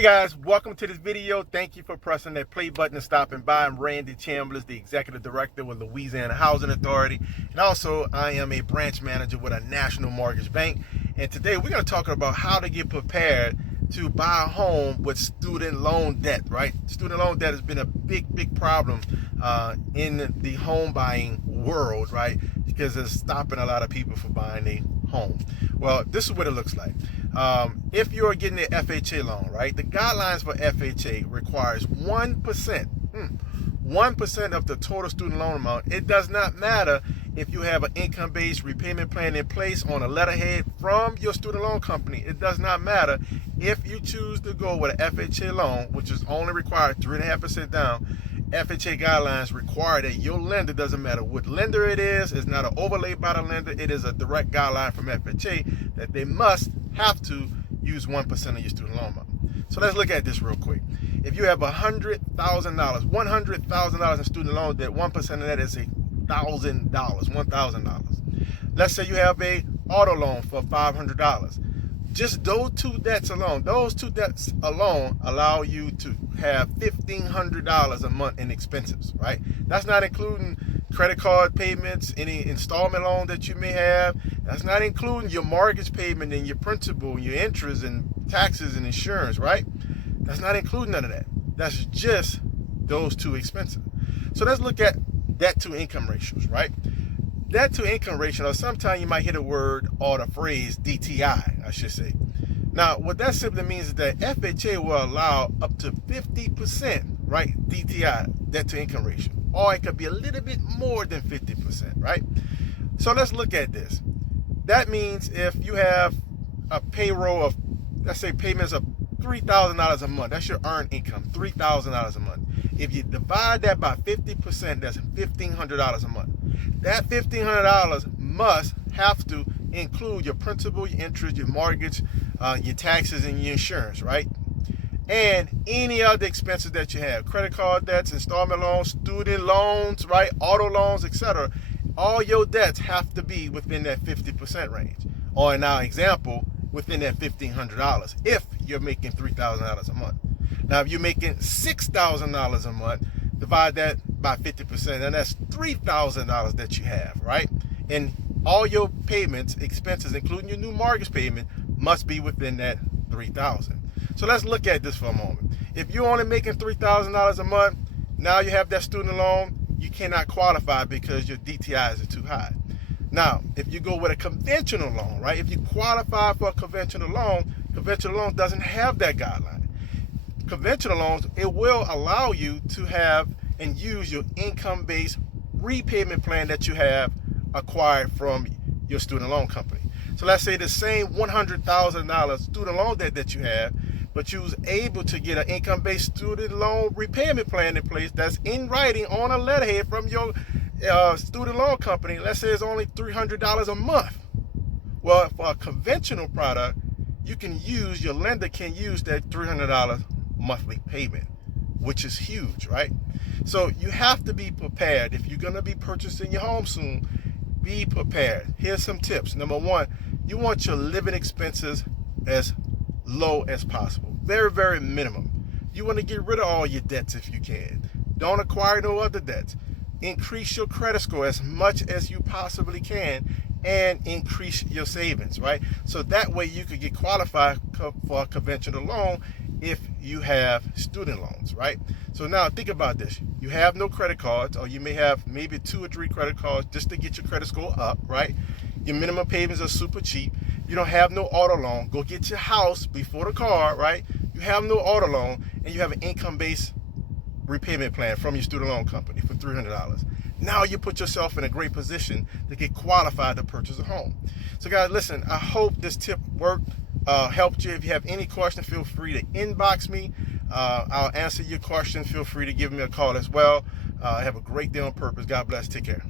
Hey guys, welcome to this video. Thank you for pressing that play button and stopping by. I'm Randy Chambliss, the Executive Director with Louisiana Housing Authority. And also, I am a branch manager with a national mortgage bank. And today we're going to talk about how to get prepared to buy a home with student loan debt, right? Student loan debt has been a big problem in the home buying world, right? Because it's stopping a lot of people from buying a home. Well, this is what it looks like. If you're getting an FHA loan, right, the guidelines for FHA requires 1%, 1% of the total student loan amount. It does not matter if you have an income-based repayment plan in place on a letterhead from your student loan company. It does not matter if you choose to go with an FHA loan, which is only required 3.5% down. FHA guidelines require that your lender, doesn't matter what lender it is, it's not an overlay by the lender, it is a direct guideline from FHA that they have to use 1% of your student loan amount. So let's look at this real quick. If you have $100,000 in student loan debt, 1% of that is $1,000. Let's say you have a auto loan for $500. Just those two debts alone allow you to have $1,500 a month in expenses, right? That's not including credit card payments, any installment loan that you may have. That's not including your mortgage payment and your principal, your interest and taxes and insurance, right? That's not including none of that. That's just those two expenses. So let's look at debt to income ratios, right? Debt to income ratio, or sometimes you might hear the word or the phrase DTI, I should say. Now, what that simply means is that FHA will allow up to 50%, right, DTI, debt to income ratio, or it could be a little bit more than 50%, right? So let's look at this. That means if you have a payroll of, let's say payments of $3,000 a month, that's your earned income, $3,000 a month. If you divide that by 50%, that's $1,500 a month. That $1,500 must have to include your principal, your interest, your mortgage, your taxes, and your insurance, right? And any other expenses that you have, credit card debts, installment loans, student loans, right, auto loans, etc. All your debts have to be within that 50% range. Or in our example, within that $1,500 if you're making $3,000 a month. Now, if you're making $6,000 a month, divide that by 50%, and that's $3,000 that you have, right? And all your payments, expenses, including your new mortgage payment, must be within that $3,000. So let's look at this for a moment. If you're only making $3,000 a month, now you have that student loan, you cannot qualify because your DTIs are too high. Now, if you go with a conventional loan, right? If you qualify for a conventional loan doesn't have that guideline. Conventional loans, it will allow you to have and use your income-based repayment plan that you have acquired from your student loan company. So let's say the same $100,000 student loan debt that you have, but you was able to get an income-based student loan repayment plan in place that's in writing on a letterhead from your student loan company. Let's say it's only $300 a month. Well, for a conventional product, your lender can use that $300 monthly payment, which is huge, right? So you have to be prepared. If you're going to be purchasing your home soon, be prepared. Here's some tips. Number one, you want your living expenses as low as possible. Very minimum. You want to get rid of all your debts if you can. Don't acquire no other debts. Increase your credit score as much as you possibly can and increase your savings, right? So that way you could get qualified for a conventional loan if you have student loans, right? So now think about this. You have no credit cards, or you may have maybe 2 or 3 credit cards just to get your credit score up, right? Your minimum payments are super cheap. You don't have no auto loan. Go get your house before the car, right? You have no auto loan, and you have an income-based repayment plan from your student loan company for $300. Now you put yourself in a great position to get qualified to purchase a home. So guys, listen, I hope this tip worked, helped you. If you have any questions, feel free to inbox me. I'll answer your questions. Feel free to give me a call as well. Have a great day on purpose. God bless. Take care.